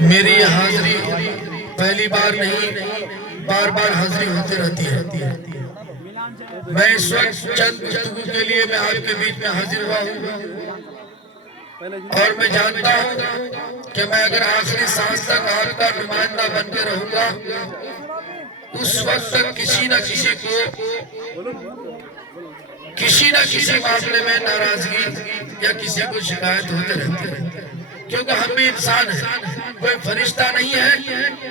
میری یہ حاضری پہلی بار نہیں، بار بار حاضری ہوتے رہتی ہے۔ میں اس وقت چند گفتگو کے لیے میں آپ کے بیچ میں حاضر ہوا ہوں، اور میں جانتا ہوں کہ میں اگر آخری سانس تک آپ کا نمائندہ بن کے رہوں گا، اس وقت تک کسی نہ کسی کو کسی نہ کسی معاملے میں ناراضگی یا کسی کو شکایت ہوتے رہتی ہے، کیونکہ ہم بھی انسان ہیں، کوئی فرشتہ نہیں ہے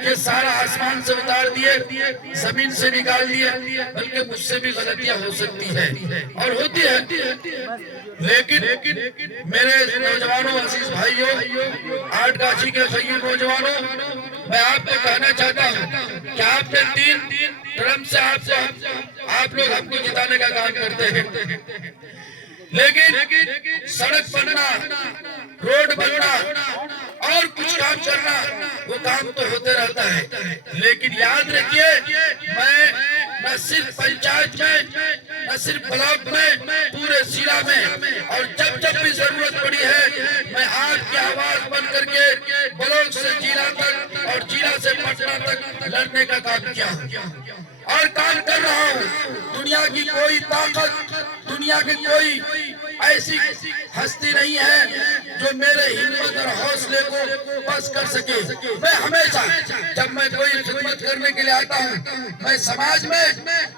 کہ سارا آسمان سے اتار دیے، زمین سے نکال دیے، بلکہ مجھ سے بھی غلطیاں ہو سکتی ہیں اور ہوتی ہے۔ لیکن میرے نوجوانوں، عزیز بھائیوں، آٹھ گاچھی کے خیوں نوجوانوں، میں آپ کو کہنا چاہتا ہوں کہ آپ نے 3 ٹرم سے آپ لوگ ہم کو جتانے کا کام کرتے ہیں، لیکن سڑک بننا، روڈ بننا اور کچھ کام کرنا، وہ کام تو ہوتے رہتا ہے، لیکن یاد رکھیے، میں نہ صرف پنچایت میں، نہ صرف بلاک میں، پورے ضلع میں، اور جب بھی ضرورت پڑی ہے، میں آپ کی آواز بن کر کے بلاک سے ضلع تک اور ضلع سے پٹنہ تک لڑنے کا کام کیا ہوں اور کام کر رہا ہوں۔ دنیا کی کوئی طاقت، دنیا کی کوئی ایسی ہستی نہیں ہے جو میرے ہمت اور حوصلے کو بس کر سکے۔ میں ہمیشہ جب میں کوئی خدمت کرنے کے لیے آتا ہوں، میں سماج میں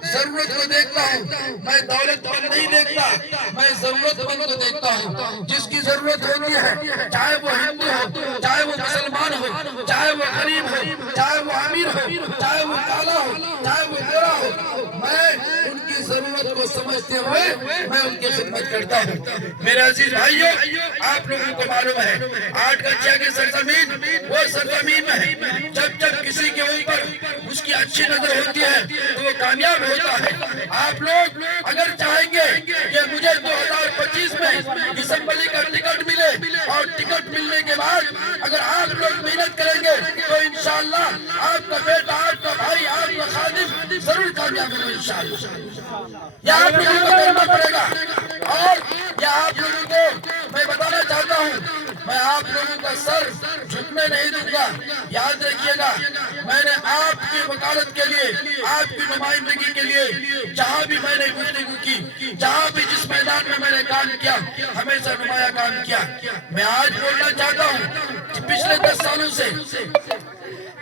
ضرورت کو دیکھتا ہوں، میں دولت مند نہیں دیکھتا، میں ضرورت مند کو دیکھتا ہوں۔ جس کی ضرورت ہوتی ہے، چاہے وہ ہندو ہو، چاہے وہ مسلمان ہو، چاہے وہ غریب ہو، چاہے وہ امیر ہو، چاہے وہ کالا ہو، چاہے وہ گورا ہو، میں ان کی ضرورت کو سمجھتے ہوئے میں ان کی خدمت کرتا ہوں۔ میرے عزیز بھائیوں، آپ لوگوں کو معلوم ہے، آٹھ گچھیا کی سرزمین وہ سرزمین ہے جب کسی کے اوپر اس کی اچھی نظر ہوتی ہے تو وہ کامیاب ہوتا ہے۔ آپ لوگ اگر چاہیں گے کہ مجھے 2025 میں اسمبلی کا ٹکٹ ملے، اور ٹکٹ ملنے کے بعد اگر آپ لوگ محنت کریں گے تو انشاءاللہ آپ کا بیٹا، آپ کا بھائی، آپ کا خادم ضرور کامیاب ہوگا انشاءاللہ۔ یہ آپ لوگوں کو کرنا پڑے گا، اور یہ آپ لوگوں کو میں بتانا چاہتا ہوں، میں آپ لوگوں کا سر جھکنے نہیں دوں گا۔ یاد رکھیے گا، میں نے آپ کی وکالت کے لیے، آپ کی نمائندگی کے لیے جہاں بھی میں نے گفتگو کی، جہاں بھی جس میدان میں نے کام کیا، ہمیشہ نمایاں کام کیا۔ میں آج بولنا چاہتا ہوں کہ پچھلے 10 سالوں سے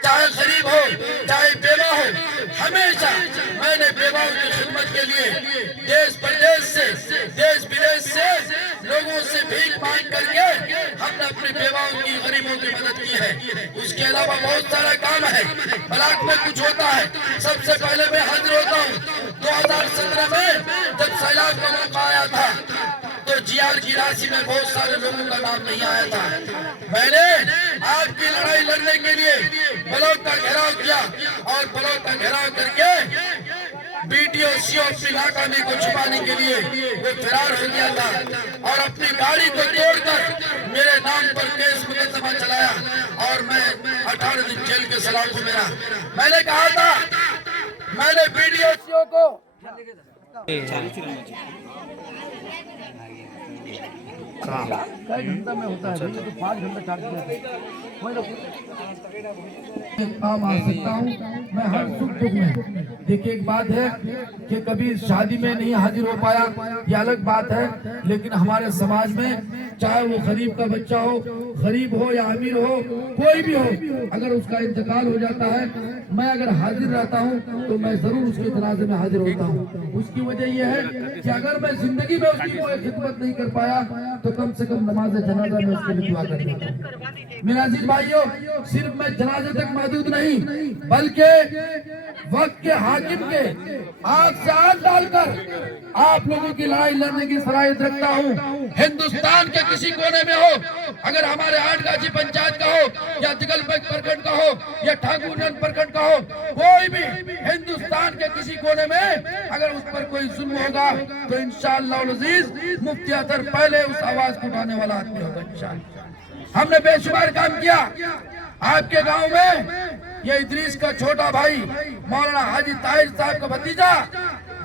چاہے غریب ہو، چاہے بیوہ ہو، ہمیشہ میں نے بیواؤں کی خدمت کے لیے دیش پردیش سے، دیش بدیش سے لوگوں سے بھیک مانگ کر کے ہم نے اپنی بیواؤں کی، غریبوں کی مدد کی ہے۔ اس کے علاوہ بہت سارا کام ہے، بلاک میں کچھ ہوتا ہے، سب سے پہلے میں حاضر ہوتا ہوں۔ 2017 میں جب سیلاب کا موقع آیا تھا تو جی آر کی راسی میں بہت سارے لوگوں کا نام نہیں آیا تھا۔ میں نے آپ کی لڑائی لڑنے کے لیے بلاک کا گھیراؤ کیا، اور بلاک کا گھیراؤ کر کے بی ٹی او سی او پی ناکامی کو چھپانے کے لیے وہ فرار ہو گیا تھا، اور اپنی گاڑی کو توڑ کر میرے نام پر کیس مقدمہ چلایا، اور میں 18 دن جیل کے سلاخ ہوں میرا۔ میں نے کہا تھا، میں نے بی ڈی او سی او کو گھنٹہ میں ہوتا ہے، تو 5 گھنٹہ چارج کام آ سکتا ہوں میں ہر سکھ دکھ میں۔ دیکھیں، ایک بات ہے کہ کبھی شادی میں نہیں حاضر ہو پایا، یہ الگ بات ہے، لیکن ہمارے سماج میں چاہے وہ غریب کا بچہ ہو، غریب ہو یا امیر ہو، کوئی بھی ہو، اگر اس کا انتقال ہو جاتا ہے، میں اگر حاضر رہتا ہوں تو میں ضرور اس کے جنازے میں حاضر ہوتا ہوں۔ اس کی وجہ یہ ہے کہ اگر میں زندگی میں اس کی کوئی خدمت نہیں کر پایا تو کم سے کم نماز جنازہ میں اس کے لیے دعا کر دیتا ہوں۔ میرے عزیز بھائیوں، صرف میں جنازے تک محدود نہیں، بلکہ وقت کے حاکم کے آنکھ سے آنکھ ڈال کر آپ لوگوں کی لڑائی لڑنے کی صلاحیت رکھتا ہوں۔ ہندوستان کے کسی کونے میں ہو، اگر ہمارے آٹھ گاچھی پنچایت کا ہو، یا دگل بیگ پرکھنڈ کا ہو، یا ٹھاکر نند پرکھنڈ کا ہو، کوئی بھی ہندوستان کے کسی کونے میں اگر اس پر کوئی ظلم ہوگا تو انشاءاللہ العزیز مفتی اطہر پہلے اس آواز کو اٹھانے والا آدمی ہوگا انشاءاللہ۔ ہم نے بے شمار کام کیا آپ کے گاؤں میں۔ یہ ادریس کا چھوٹا بھائی مولانا حاجی طاہر صاحب کا بھتیجا